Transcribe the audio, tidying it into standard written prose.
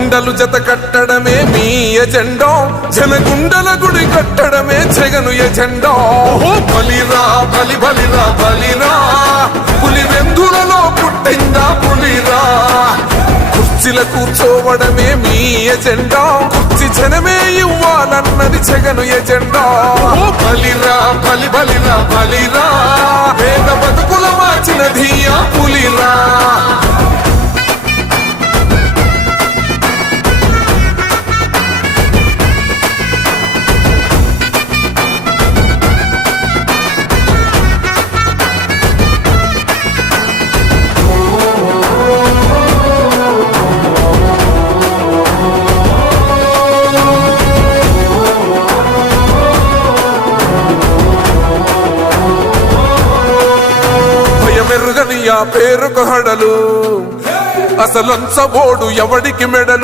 గుండెలు జత కట్టడమే మీ ఎజెండా, జనగుండల గుడి కట్టడమే జగను ఎజెండా. బలిరా బలి బలిరా బలిరా, పులి వెందులలో పుట్టిందా పులిరా. కుర్చీల కూర్చోవడమే మీ ఎజెండా, కుర్చీ జనమే ఇవ్వాలన్నది జగను ఎజెండా. బలిరా బలి బలిరా బలిరా, పేద బతుకుల మార్చినది ఆ పులిరా. మెరుగని ఆ పేరుకు హడలు, అసలొంచబోడు ఎవడికి మెడలు.